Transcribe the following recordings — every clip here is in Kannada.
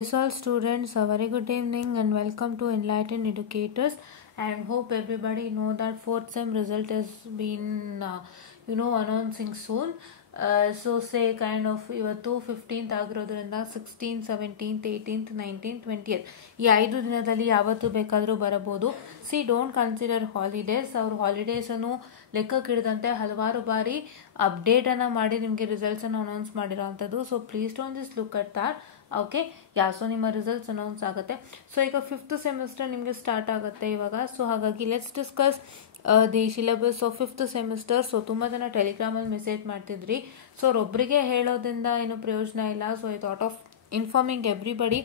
Yes, all students, a very good evening and welcome to Enlightened Educators. And hope everybody know that fourth sem result has been announcing soon. So say kind of ಇವತ್ತು 15th ಆಗಿರೋದ್ರಿಂದ 16th 17th 18th 19th 20th ಈ 5 ದಿನದಲ್ಲಿ ಯಾವತ್ತು ಬೇಕಾದರೂ ಬರಬಹುದು. See don't consider holidays. ಅವ್ರ ಹಾಲಿಡೇಸನ್ನು ಲೆಕ್ಕಕ್ಕಿಡದಂತೆ ಹಲವಾರು ಬಾರಿ ಅಪ್ಡೇಟನ್ನು ಮಾಡಿ ನಿಮಗೆ ರಿಸಲ್ಟ್ಸನ್ನು ಅನೌನ್ಸ್ ಮಾಡಿರೋವಂಥದ್ದು. So please don't just look at that. Okay so ನಿಮ್ಮ ರಿಸಲ್ಟ್ಸ್ ಅನೌನ್ಸ್ ಆಗುತ್ತೆ. ಸೊ ಈಗ 5th ಸೆಮಿಸ್ಟರ್ ನಿಮಗೆ ಸ್ಟಾರ್ಟ್ ಆಗುತ್ತೆ ಇವಾಗ. ಸೊ ಹಾಗಾಗಿ let's discuss the syllabus of 5th semester. So ತುಂಬ ಜನ ಟೆಲಿಗ್ರಾಮಲ್ಲಿ ಮೆಸೇಜ್ ಮಾಡ್ತಿದ್ರಿ. ಸೊ ಅವರೊಬ್ಬರಿಗೆ ಹೇಳೋದ್ರಿಂದ ಏನು ಪ್ರಯೋಜನ ಇಲ್ಲ. So I thought of informing everybody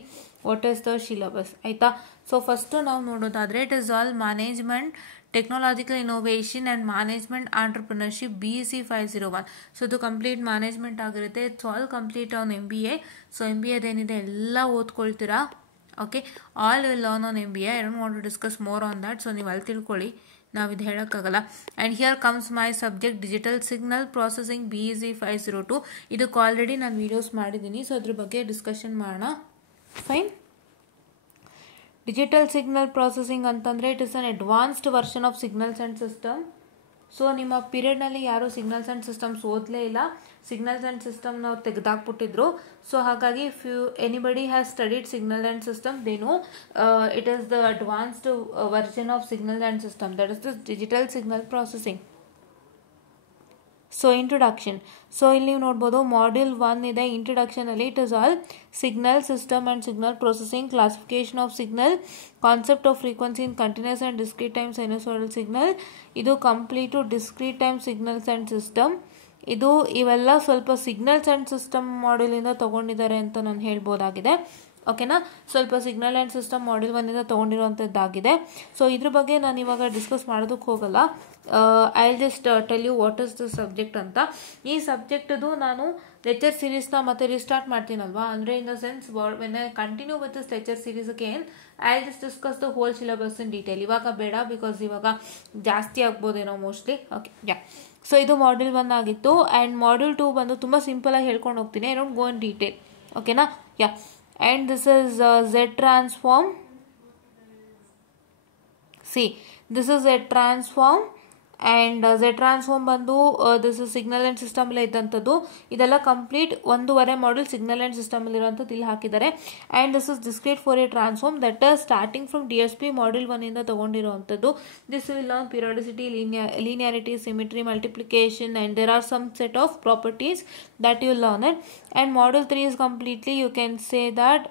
what is the syllabus, ಆಯಿತಾ. ಸೊ ಫಸ್ಟು ನಾವು ನೋಡೋದಾದರೆ it is all management technological innovation and management entrepreneurship BEC 501. So ಇದು ಕಂಪ್ಲೀಟ್ ಮ್ಯಾನೇಜ್ಮೆಂಟ್ ಆಗಿರುತ್ತೆ. It's all complete on MBA. So MBA ಏನಿದೆ ಎಲ್ಲ ಓದ್ಕೊಳ್ತೀರಾ. Okay, all will learn on MBA. I don't want to discuss more on that. So ನೀವು ಅಲ್ಲಿ ತಿಳ್ಕೊಳ್ಳಿ, ನಾವು ಇದು ಹೇಳೋಕ್ಕಾಗಲ್ಲ. And here comes my subject digital signal processing BEC 502. ಇದಕ್ಕೆ ಆಲ್ರೆಡಿ ನಾನು ವೀಡಿಯೋಸ್ ಮಾಡಿದ್ದೀನಿ. ಸೊ ಅದ್ರ ಬಗ್ಗೆ ಡಿಸ್ಕಷನ್ ಮಾಡೋಣ. ಫೈನ್. ಡಿಜಿಟಲ್ ಸಿಗ್ನಲ್ ಪ್ರೊಸೆಸಿಂಗ್ ಅಂತಂದರೆ it is an advanced version of signals and system. So ನಿಮ್ಮ ಪೀರಿಯಡ್ನಲ್ಲಿ ಯಾರೂ ಸಿಗ್ನಲ್ಸ್ ಆ್ಯಂಡ್ ಸಿಸ್ಟಮ್ಸ್ ಓದಲೇ ಇಲ್ಲ. ಸಿಗ್ನಲ್ಸ್ ಆ್ಯಂಡ್ ಸಿಸ್ಟಮ್ನ ಅವ್ರು ತೆಗೆದಾಕ್ಬಿಟ್ಟಿದ್ರು. ಸೊ ಹಾಗಾಗಿ anybody has studied signal and system they know it is the advanced version of signal and system, that is the digital signal processing. So introduction. So ಇಲ್ಲಿ ನೀವು ನೋಡ್ಬೋದು ಮಾಡ್ಯೂಲ್ 1 ಇದೆ. ಇಂಟ್ರೊಡಕ್ಷನಲ್ಲಿ it is all signal system and signal processing, classification of signal, concept of frequency in continuous and discrete time sinusoidal signal. ಇದು complete discrete time signals and system. ಇವೆಲ್ಲ ಸ್ವಲ್ಪ ಸಿಗ್ನಲ್ಸ್ ಆ್ಯಂಡ್ ಸಿಸ್ಟಮ್ ಮಾಡ್ಯೂಲಿಂದ ತೊಗೊಂಡಿದ್ದಾರೆ ಅಂತ ನಾನು ಹೇಳ್ಬೋದಾಗಿದೆ. ಓಕೆನಾ. ಸ್ವಲ್ಪ ಸಿಗ್ನಲ್ ಆ್ಯಂಡ್ ಸಿಸ್ಟಮ್ ಮಾಡ್ಯೂಲ್ 1 ತೊಗೊಂಡಿರೋವಂಥದ್ದಾಗಿದೆ. ಸೊ ಇದ್ರ ಬಗ್ಗೆ ನಾನು ಇವಾಗ ಡಿಸ್ಕಸ್ ಮಾಡೋದಕ್ಕೆ ಹೋಗಲ್ಲ. I will just tell you what is the subject ಅಂತ. ಈ ಸಬ್ಜೆಕ್ಟದು ನಾನು ಲೆಕ್ಚರ್ ಸೀರೀಸ್ನ ಮತ್ತೆ ರಿಸ್ಟಾರ್ಟ್ ಮಾಡ್ತೀನಲ್ವಾ, ಅಂದರೆ in the sense when I continue with this lecture series again I will just discuss the whole syllabus in detail. ಇವಾಗ ಬೇಡ, ಬಿಕಾಸ್ ಇವಾಗ ಜಾಸ್ತಿ ಆಗ್ಬೋದೇನೋ ಮೋಸ್ಟ್ಲಿ. ಓಕೆ ಸೊ ಇದು ಮಾಡ್ಯೂಲ್ 1 ಆಗಿತ್ತು. ಆ್ಯಂಡ್ ಮಾಡ್ಯೂಲ್ 2 ಬಂದು ತುಂಬ ಸಿಂಪಲಾಗಿ ಹೇಳ್ಕೊಂಡು ಹೋಗ್ತೀನಿ. I don't go in detail. ಓಕೆನಾ. And this is Z transform. See, this is Z transform and Z transform ಬಂದು this is signal and system ಅಲ್ಲಿ ಇದ್ದಂಥದ್ದು. ಇದೆಲ್ಲ complete 1.5 module signal and system ಅಲ್ಲಿರೋಂಥದ್ದು ಇಲ್ಲಿ ಹಾಕಿದ್ದಾರೆ. And this is discrete Fourier transform that is starting from DSP module 1 ತಗೊಂಡಿರೋವಂಥದ್ದು. This will learn periodicity, linearity, symmetry, multiplication, and there are some set of properties that you will learn it. And module 3 is completely, you can say that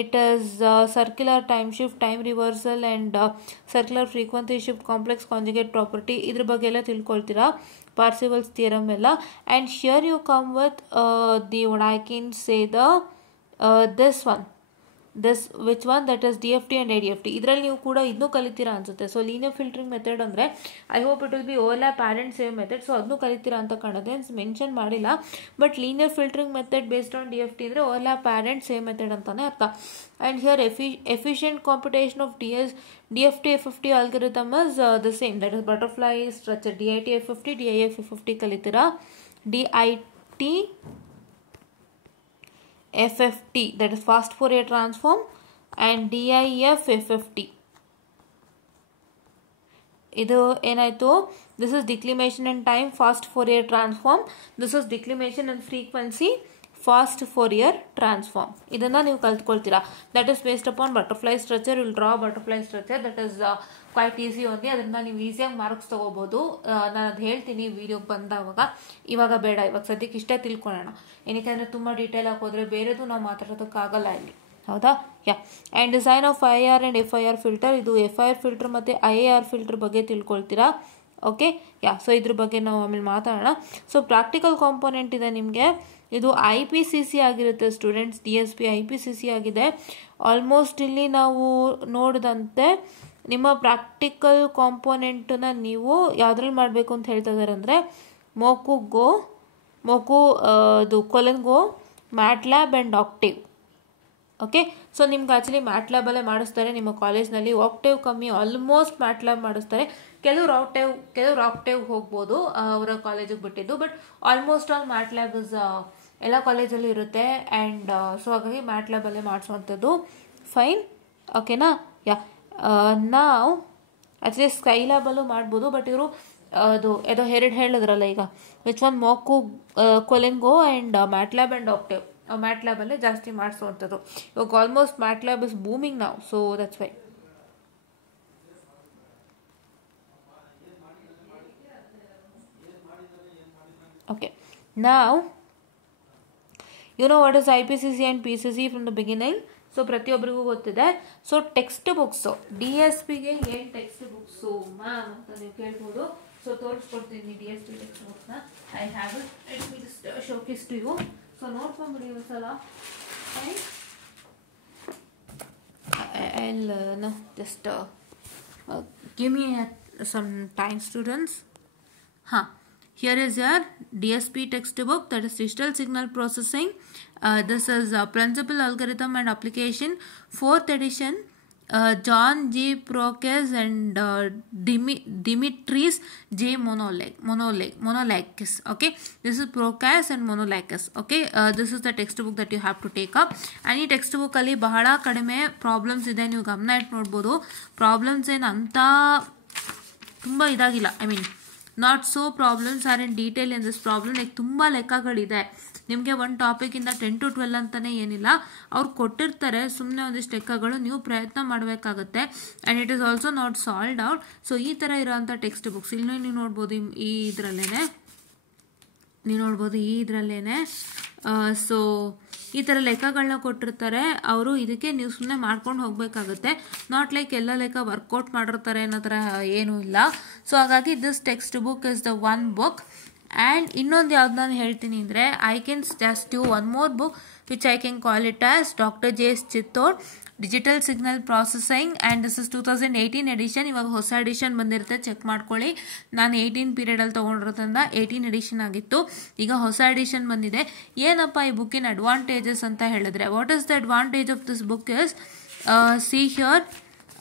it is circular time shift, time reversal, and circular frequency shift, complex conjugate property. ಇದ್ರ ಬಗ್ಗೆ ಎಲ್ಲ ತಿಳ್ಕೊಳ್ತೀರಾ, ಪಾರ್ಸಿವಲ್ಸ್ ಥಿಯರಮ್ ಎಲ್ಲ. And here you come with the what I can say the this which one, that is DFT and ADFT. ಇದರಲ್ಲಿ ನೀವು ಕೂಡ ಇದನ್ನು ಕಲಿತೀರಾ ಅನ್ಸುತ್ತೆ. ಸೊ ಲೀನಿಯರ್ ಫಿಲ್ಟರಿಂಗ್ ಮೆಥಡ್ ಅಂದರೆ I hope it will be overlap add and save method. So ಅದನ್ನು ಕಲಿತೀರಾ ಅಂತ ಕಾಣುತ್ತೆ. ಮೆನ್ಷನ್ ಮಾಡಿಲ್ಲ, but linear filtering method based on DFT ಅಂದರೆ overlap add and save method ಅಂತಾನೆ ಅರ್ಥ. And here efficient computation of DFT FFT algorithm is the same, that is butterfly structure. DIT FFT DIF FFT ಕಲಿತೀರಾ. DIT FFT, that is fast Fourier transform, and DIF FFT. ಇದು ಏನಾಯಿತು, this is declination in time fast Fourier transform, this is declination in frequency fast Fourier transform. ಇದನ್ನು ನೀವು ಕಲ್ತ್ಕೊಳ್ತೀರಾ. That is based upon butterfly structure. Will draw butterfly structure, that is quite easy only. ಅದನ್ನು ನೀವು ಈಸಿಯಾಗಿ ಮಾರ್ಕ್ಸ್ ತೊಗೋಬೋದು. ನಾನು ಅದು ಹೇಳ್ತೀನಿ ವಿಡಿಯೋಗೆ ಬಂದಾವಾಗ. ಇವಾಗ ಬೇಡ, ಇವಾಗ ಸದ್ಯಕ್ಕೆ ಇಷ್ಟೇ ತಿಳ್ಕೊಳ್ಳೋಣ. ಏನಕ್ಕೆ ತುಂಬ ಡೀಟೇಲ್ ಆಗಿ ಹೋದರೆ ಬೇರೆದು ನಾವು ಮಾತಾಡೋದಕ್ಕಾಗಲ್ಲ ಇಲ್ಲಿ, ಹೌದಾ. And design of IIR and FIR filter. ಇದು FIR ಫಿಲ್ಟರ್ ಮತ್ತು IIR ಫಿಲ್ಟರ್ ಬಗ್ಗೆ ತಿಳ್ಕೊಳ್ತೀರಾ. ಓಕೆ ಸೊ ಇದ್ರ ಬಗ್ಗೆ ನಾವು ಆಮೇಲೆ ಮಾತಾಡೋಣ. ಸೊ ಪ್ರಾಕ್ಟಿಕಲ್ ಕಾಂಪೋನೆಂಟ್ ಇದೆ ನಿಮಗೆ. ಇದು IPCC ಆಗಿರುತ್ತೆ ಸ್ಟೂಡೆಂಟ್ಸ್. DSP IPCC ಆಗಿದೆ. ಆಲ್ಮೋಸ್ಟ್ ಇಲ್ಲಿ ನಾವು ನೋಡಿದಂತೆ ನಿಮ್ಮ ಪ್ರಾಕ್ಟಿಕಲ್ ಕಾಂಪೋನೆಂಟನ್ನ ನೀವು ಯಾವುದ್ರಲ್ಲಿ ಮಾಡಬೇಕು ಅಂತ ಹೇಳ್ತಾ ಇದ್ದಾರೆ ಅಂದರೆ ಮೊಕು ಇದು ಕೊಲನ್ಗೋ, MATLAB and Octave. Okay so ನಿಮ್ಗೆ ಆ್ಯಕ್ಚುಲಿ ಮ್ಯಾಟ್ಲ್ಯಾಬಲ್ಲೇ ಮಾಡಿಸ್ತಾರೆ ನಿಮ್ಮ ಕಾಲೇಜ್ನಲ್ಲಿ. ಆಕ್ಟೇವ್ ಕಮ್ಮಿ, ಆಲ್ಮೋಸ್ಟ್ ಮ್ಯಾಟ್ಲ್ಯಾಬ್ ಮಾಡಿಸ್ತಾರೆ. ಕೆಲವರು ಆಕ್ಟೇವ್ ಹೋಗ್ಬೋದು ಅವರ ಕಾಲೇಜಿಗೆ ಬಿಟ್ಟಿದ್ದು, but almost all MATLAB is ಎಲ್ಲ ಕಾಲೇಜಲ್ಲೂ ಇರುತ್ತೆ. ಆ್ಯಂಡ್ ಸೊ ಹಾಗಾಗಿ ಮ್ಯಾಟ್ಲ್ಯಾಬಲ್ಲೇ ಮಾಡಿಸುವಂಥದ್ದು. ಫೈನ್, ಓಕೆನಾ? ಯಾ, ನಾವು ಆ್ಯಕ್ಚುಲಿ ಸ್ಕೈಲ್ಯಾಬಲ್ಲೂ ಮಾಡ್ಬೋದು, ಬಟ್ ಇವರು ಅದು ಏನೋ ಎರಡು ಹೇಳಿದ್ರಲ್ಲ ಈಗ, ವಿಚ್ ಒನ್ ಮೋಕು, ಕೊಲೆಂಗೋ ಆ್ಯಂಡ್ ಮ್ಯಾಟ್ಲ್ಯಾಬ್ ಆ್ಯಂಡ್ ಆಕ್ಟೇವ್. ಮ್ಯಾಟ್ಲ್ಯಾಬಲ್ಲೇ ಜಾಸ್ತಿ ಮಾಡಿಸುವಂಥದ್ದು. ಇವಾಗ ಆಲ್ಮೋಸ್ಟ್ ಮ್ಯಾಟ್ಲ್ಯಾಬ್ ಇಸ್ ಬೂಮಿಂಗ್ ನಾವು, so that's why. Okay, now you know what is IPCC and PCC from the beginning. So ಪ್ರತಿಯೊಬ್ಬರಿಗೂ ಗೊತ್ತಿದೆ. ಸೊ ಟೆಕ್ಸ್ಟ್ ಬುಕ್ಸು DSPಗೆ ಏನು ಟೆಕ್ಸ್ಟ್ ಬುಕ್ಸು ಮ್ಯಾಮ್ ಅಂತ ನೀವು ಕೇಳ್ಬೋದು. ಸೊ ತೋರಿಸ್ಕೊಡ್ತೀನಿ DSP ಟೆಕ್ಸ್ಟ್ ಬುಕ್ಸ್ನ. I have it, let me just showcase to you. So ನೋಡ್ಕೊಂಬಿಡಿ ಒಂದ್ಸಲ. I'll just give me some time, students. Here is your DSP textbook, that is Digital Signal Processing. This is Principal Algorithm and Application, 4th edition. John G. Prokes and Dimitris J. Monolakis. Okay, this is Prokes and Monolakis. Okay, this is the textbook that you have to take up. And ಈ ಟೆಕ್ಸ್ಟ್ ಬುಕ್ಕಲ್ಲಿ ಬಹಳ ಕಡಿಮೆ ಪ್ರಾಬ್ಲಮ್ಸ್ ಇದೆ, ನೀವು ಗಮನ ಇಟ್ಟು ನೋಡ್ಬೋದು. ಪ್ರಾಬ್ಲಮ್ಸ್ ಏನು ಅಂತ ತುಂಬ ಇದಾಗಿಲ್ಲ, I mean not so problems are in detail in this problem. Like ತುಂಬ ಲೆಕ್ಕಗಳಿದೆ ನಿಮಗೆ. ಒಂದು ಟಾಪಿಕಿಂದ 10 to 12 ಅಂತಲೇ ಏನಿಲ್ಲ, ಅವ್ರು ಕೊಟ್ಟಿರ್ತಾರೆ ಸುಮ್ಮನೆ ಒಂದಿಷ್ಟು ಲೆಕ್ಕಗಳು, ನೀವು ಪ್ರಯತ್ನ ಮಾಡಬೇಕಾಗುತ್ತೆ. And it is also not solved out. So ಈ ಥರ ಇರೋವಂಥ ಟೆಕ್ಸ್ಟ್ ಬುಕ್ಸ್ ಇಲ್ಲಿ ನೀವು ನೋಡ್ಬೋದು. ಈ ಇದರಲ್ಲೇ ಸೊ ಈ ಥರ ಲೆಕ್ಕಗಳನ್ನ ಕೊಟ್ಟಿರ್ತಾರೆ ಅವರು. ಇದಕ್ಕೆ ನೀವು ಸುಮ್ಮನೆ ಮಾಡ್ಕೊಂಡು ಹೋಗಬೇಕಾಗುತ್ತೆ. ನಾಟ್ ಲೈಕ್ ಎಲ್ಲ ಲೆಕ್ಕ ವರ್ಕೌಟ್ ಮಾಡಿರ್ತಾರೆ ಅನ್ನೋ ಥರ ಏನೂ ಇಲ್ಲ. ಸೊ ಹಾಗಾಗಿ this text book is the one book. And ಇನ್ನೊಂದು ಯಾವ್ದು ನಾನು ಹೇಳ್ತೀನಿ ಅಂದರೆ, I can just do one more book which I can call it as Dr. J.S. Chitode digital signal processing. And this is 2018 edition. ಇವಾಗ ಹೊಸ ಎಡಿಷನ್ ಬಂದಿರುತ್ತೆ, ಚೆಕ್ ಮಾಡ್ಕೊಳ್ಳಿ. ನಾನು 18 ಪೀರಿಯಡಲ್ಲಿ ತೊಗೊಂಡಿರೋದ್ರಿಂದ 18 ಎಡಿಷನ್ ಆಗಿತ್ತು. ಈಗ ಹೊಸ ಎಡಿಷನ್ ಬಂದಿದೆ. ಏನಪ್ಪ ಈ ಬುಕ್ಕಿನ ಅಡ್ವಾಂಟೇಜಸ್ ಅಂತ ಹೇಳಿದ್ರೆ, what is the advantage of this book is, see here,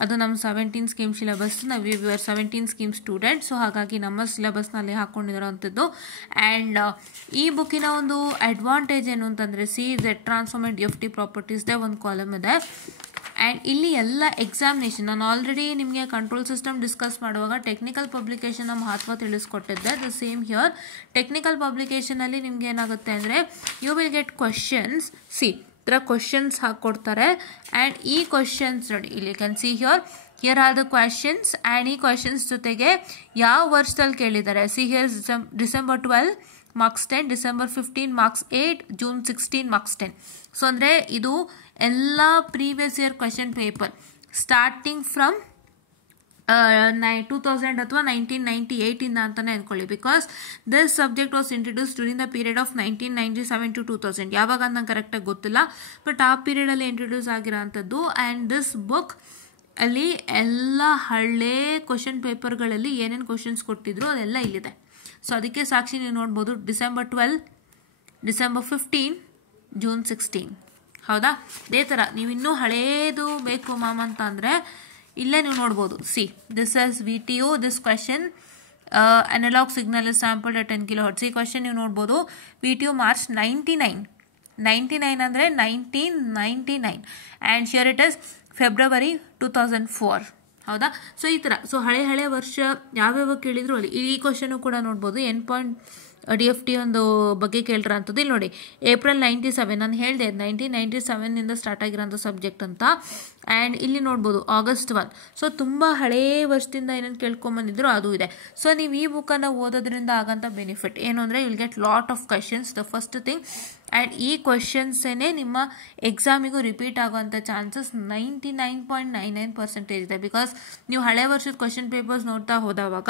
ಅದು ನಮ್ಮ 17 ಸ್ಕೀಮ್ ಸಿಲೆಬಸ್. ನಾವು we are 17 scheme student. So ಹಾಗಾಗಿ ನಮ್ಮ ಸಿಲೆಬಸ್ನಲ್ಲಿ ಹಾಕ್ಕೊಂಡಿರೋವಂಥದ್ದು. ಆ್ಯಂಡ್ ಈ ಬುಕ್ಕಿನ ಒಂದು ಅಡ್ವಾಂಟೇಜ್ ಏನು ಅಂತಂದರೆ, Z ಟ್ರಾನ್ಸ್ಫಾರ್ಮ್ ಆ್ಯಂಡ್ DFT ಪ್ರಾಪರ್ಟೀಸ್ದೇ ಒಂದು ಕಾಲಮ್ ಇದೆ. ಆ್ಯಂಡ್ ಇಲ್ಲಿ ಎಲ್ಲ ಎಕ್ಸಾಮಿನೇಷನ್, ನಾನು ಆಲ್ರೆಡಿ ನಿಮಗೆ ಕಂಟ್ರೋಲ್ ಸಿಸ್ಟಮ್ ಡಿಸ್ಕಸ್ ಮಾಡುವಾಗ ಟೆಕ್ನಿಕಲ್ ಪಬ್ಲಿಕೇಶನ್ನ ಮಹತ್ವ ತಿಳಿಸ್ಕೊಟ್ಟಿದ್ದೆ. The same here. ಟೆಕ್ನಿಕಲ್ ಪಬ್ಲಿಕೇಶನಲ್ಲಿ ನಿಮ್ಗೆ ಏನಾಗುತ್ತೆ ಅಂದರೆ, ಯು ವಿಲ್ ಗೆಟ್ ಕ್ವಶನ್ಸ್. ಥರ ಕ್ವಶನ್ಸ್ ಹಾಕ್ಕೊಡ್ತಾರೆ. ಆ್ಯಂಡ್ ಈ ಕ್ವಶನ್ಸ್ ನೋಡಿ, ಇಲ್ಲಿ can see here are the questions. And ಈ ಕ್ವಶನ್ಸ್ ಜೊತೆಗೆ ಯಾವ ವರ್ಷದಲ್ಲಿ ಕೇಳಿದ್ದಾರೆ. See here December 12 marks 10, December 15 marks 8, June 16 marks 10. So ಅಂದರೆ ಇದು ಎಲ್ಲ previous year question paper starting from 2000 ಅಥವಾ 1998 ಇಂದ ಅಂತಲೇ ಅಂದ್ಕೊಳ್ಳಿ. Because this subject was introduce during the period of 1997 to 2000. ಯಾವಾಗ ನಂಗೆ ಕರೆಕ್ಟಾಗಿ ಗೊತ್ತಿಲ್ಲ, ಬಟ್ ಆ ಪೀರಿಯಡಲ್ಲಿ ಇಂಟ್ರೊಡ್ಯೂಸ್ ಆಗಿರೋ ಅಂಥದ್ದು. ಆ್ಯಂಡ್ ದಿಸ್ ಬುಕ್ ಅಲ್ಲಿ ಎಲ್ಲ ಹಳೆ ಕ್ವಶನ್ ಪೇಪರ್ಗಳಲ್ಲಿ ಏನೇನು ಕ್ವಶನ್ಸ್ ಕೊಟ್ಟಿದ್ರು ಅದೆಲ್ಲ ಇಲ್ಲಿದೆ. ಸೊ ಅದಕ್ಕೆ ಸಾಕ್ಷಿ ನೀವು ನೋಡ್ಬೋದು. December 12, December 15, June 16. ಹೌದಾ? ಇದೇ ಥರ ನೀವು ಇನ್ನೂ ಹಳೇದು ಬೇಕು ಮ್ಯಾಮ್ ಅಂತ ಅಂದರೆ ಇಲ್ಲೇ ನೀವು ನೋಡ್ಬೋದು. See, this is VTU. This question analogue signal is sampled at 10 kHz. ಈ ಕ್ವೆಶನ್ ನೀವು ನೋಡ್ಬೋದು. VTU March 99 ಅಂದರೆ 1999. And here it is February 2004. ಹೌದಾ? ಸೊ ಈ ಥರ. ಸೊ ಹಳೆ ವರ್ಷ ಯಾವ್ಯಾವ ಕೇಳಿದ್ರು ಅಲ್ಲಿ ಈ ಕ್ವಶನು ಕೂಡ ನೋಡ್ಬೋದು. DFT ಒಂದು ಬಗ್ಗೆ ಕೇಳಿರೋ ಅಂಥದ್ದು ಇಲ್ಲಿ ನೋಡಿ. April 97, ನಾನು ಹೇಳಿದೆ 1997 ಸ್ಟಾರ್ಟ್ ಆಗಿರೋಂಥ ಸಬ್ಜೆಕ್ಟ್ ಅಂತ. ಆ್ಯಂಡ್ ಇಲ್ಲಿ ನೋಡ್ಬೋದು August 1. ಸೊ ತುಂಬ ಹಳೇ ವರ್ಷದಿಂದ ಏನೇನು ಕೇಳ್ಕೊಂಬಂದಿದ್ರು ಅದು ಇದೆ. ಸೊ ನೀವು ಈ ಬುಕ್ಕನ್ನು ಓದೋದ್ರಿಂದ ಆಗೋಂಥ ಬೆನಿಫಿಟ್ ಏನು ಅಂದರೆ, will get lot of questions, the first thing. And ಈ ಕ್ವಶನ್ಸೇ ನಿಮ್ಮ ಎಕ್ಸಾಮಿಗೂ ರಿಪೀಟ್ ಆಗೋವಂಥ ಚಾನ್ಸಸ್ 99.99% ಇದೆ. ಬಿಕಾಸ್ ನೀವು ಹಳೆ ವರ್ಷದ ಕ್ವಶನ್ ಪೇಪರ್ಸ್ ನೋಡ್ತಾ ಹೋದವಾಗ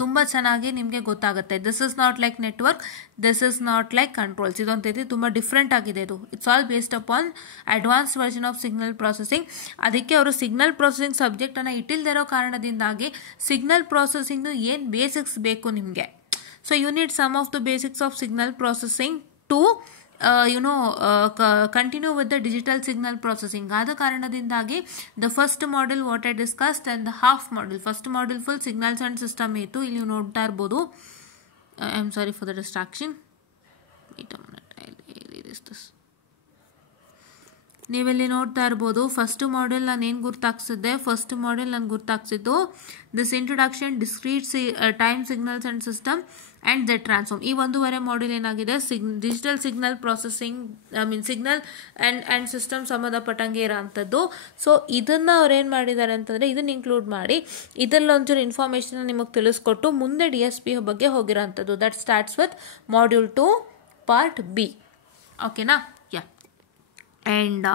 ತುಂಬ ಚೆನ್ನಾಗಿ ನಿಮಗೆ ಗೊತ್ತಾಗುತ್ತೆ. This is not like network, this is not like controls. ಇದೊಂದು ತುಂಬ ಡಿಫ್ರೆಂಟ್ ಆಗಿದೆ. ಇದು it's all based upon advance version of signal processing. ಅದಕ್ಕೆ ಅವರು ಸಿಗ್ನಲ್ ಪ್ರಾಸೆಸಿಂಗ್ ಸಬ್ಜೆಕ್ಟನ್ನು ಇಟ್ಟಿಲ್ದಿರೋ ಕಾರಣದಿಂದಾಗಿ ಸಿಗ್ನಲ್ ಪ್ರಾಸೆಸಿಂಗ್ನು ಏನು ಬೇಸಿಕ್ಸ್ ಬೇಕು ನಿಮಗೆ. So you need some of the basics of signal processing to continue with the digital signal processing. ಆದ ಕಾರಣದಿಂದಾಗಿ the first model what I discussed and the half model, first model full signals and system ಇತ್ತು. ಇಲ್ಲಿ ನೋಡ್ತಾ ಇರ್ಬೋದು. I am sorry for the distraction. Wait a minute, ನೀವಿಲ್ಲಿ ನೋಡ್ತಾ ಇರ್ಬೋದು ಫಸ್ಟ್ ಮಾಡೆಲ್ ನಾನು ಏನು ಗುರ್ತಾಕ್ಸಿದ್ದೆ. ಫಸ್ಟ್ ಮಾಡೆಲ್ ನಾನು ಗುರ್ತಾಕ್ಸಿದ್ದು this introduction, discrete time signals and system and the transform. ಈ 1.5 ಮಾಡೆಲ್ ಏನಾಗಿದೆ, digital signal processing, signal and system ಸಂಬಂಧಪಟ್ಟಂಗೆ ಇರೋಂಥದ್ದು. ಸೊ ಇದನ್ನು ಅವ್ರು ಏನು ಮಾಡಿದ್ದಾರೆ ಅಂತಂದರೆ ಇದನ್ನು ಇನ್ಕ್ಲೂಡ್ ಮಾಡಿ ಇದರಲ್ಲಿ ಒಂಚೂರು ಇನ್ಫಾರ್ಮೇಷನ್ ನಿಮಗೆ ತಿಳಿಸ್ಕೊಟ್ಟು ಮುಂದೆ DSP ಬಗ್ಗೆ ಹೋಗಿರೋಂಥದ್ದು. That starts with module 2 part B. ಓಕೆನಾ? Yeah. And